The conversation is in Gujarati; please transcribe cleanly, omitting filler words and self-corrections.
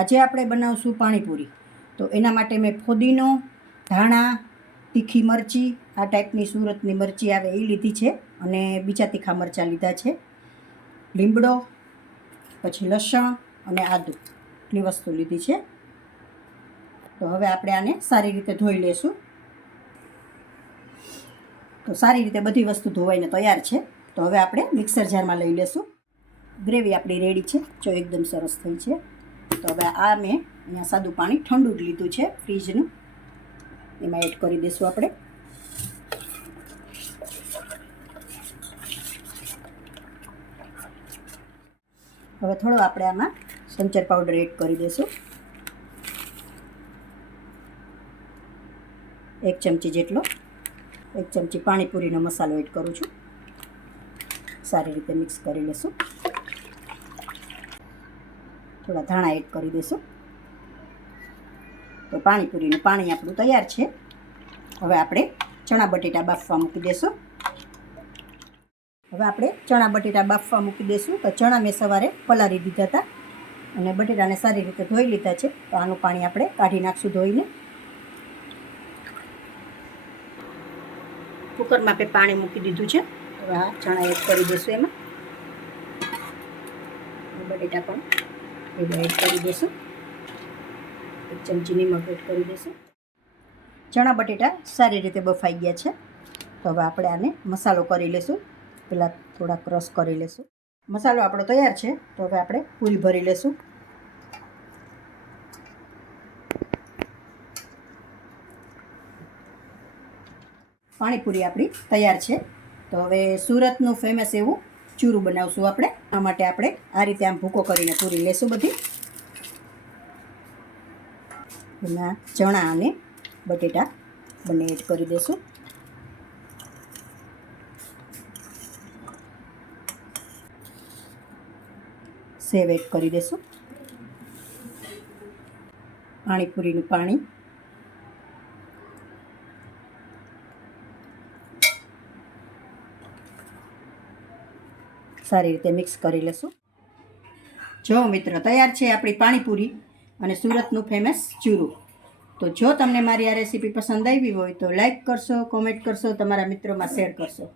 આજે આપણે બનાવશું પાણીપુરી. તો એના માટે મેં ફોદીનો, ધાણા, તીખી મરચી, આ ટાઈપની સુરતની મરચી આવે એ લીધી છે, અને બીજા તીખા મરચાં લીધા છે, લીમડો, પછી લસણ અને આદુ એટલી વસ્તુ લીધી છે. તો હવે આપણે આને સારી રીતે ધોઈ લેશું. તો સારી રીતે બધી વસ્તુ ધોવાઈને તૈયાર છે. તો હવે આપણે મિક્સર જારમાં લઈ લેશું. ગ્રેવી આપણી રેડી છે, જો એકદમ સરસ થઈ છે. તો હવે આ મેં અહીંયા સાદું પાણી ઠંડુ જ લીધું છે ફ્રીજનું, એમાં એડ કરી દઈશું આપણે. હવે થોડો આપણે આમાં સંચર પાવડર એડ કરી દઈશું, 1 ચમચી જેટલો. 1 ચમચી પાણીપુરીનો મસાલો એડ કરું છું. સારી રીતે મિક્સ કરી લઈશું. થોડા ધાણા એડ કરી દઈશું. તો પાણીપુરીનું પાણી આપણું તૈયાર છે. હવે આપણે ચણા બટેટા બાફવા મૂકી દઈશું. મૂકી દઈશું. તો ચણા મેં સવારે પલાળી દીધા હતા અને બટેટાને સારી રીતે ધોઈ લીધા છે. તો આનું પાણી આપણે કાઢી નાખશું ધોઈને. કુકરમાં આપણે પાણી મૂકી દીધું છે. હવે આ ચણા એડ કરી દઈશું એમાં. બટેટા પણ એડ કરી દઈશું. 1 ચમચી નિમક એડ કરી દઈશું. ચણા બટેટા સારી રીતે બફાઈ ગયા છે. તો હવે આપણે આને મસાલો કરી લઈશું. પહેલાં થોડા ક્રશ કરી લઈશું. મસાલો આપણો તૈયાર છે. તો હવે આપણે પૂરી ભરી લઈશું. પાણીપુરી આપણી તૈયાર છે. તો હવે સુરતનું ફેમસ એવું ચૂરું બનાવશું આપણે. આ માટે આપણે આ રીતે આમ ભૂકો કરીને પૂરી લેશું બધી. એમાં ચણા અને બટેટા બંને એડ કરી દઈશું. સેવ એડ કરી દઈશું. પાણીપુરીનું પાણી, સારી રીતે મિક્સ કરી લેશું. જો મિત્રો, તૈયાર છે આપણી પાણીપુરી અને સુરતનું ફેમસ ચૂરું. તો જો તમને મારી આ રેસીપી પસંદ આવી હોય તો લાઈક કરશો, કોમેન્ટ કરશો, તમારા મિત્રોમાં શેર કરશો.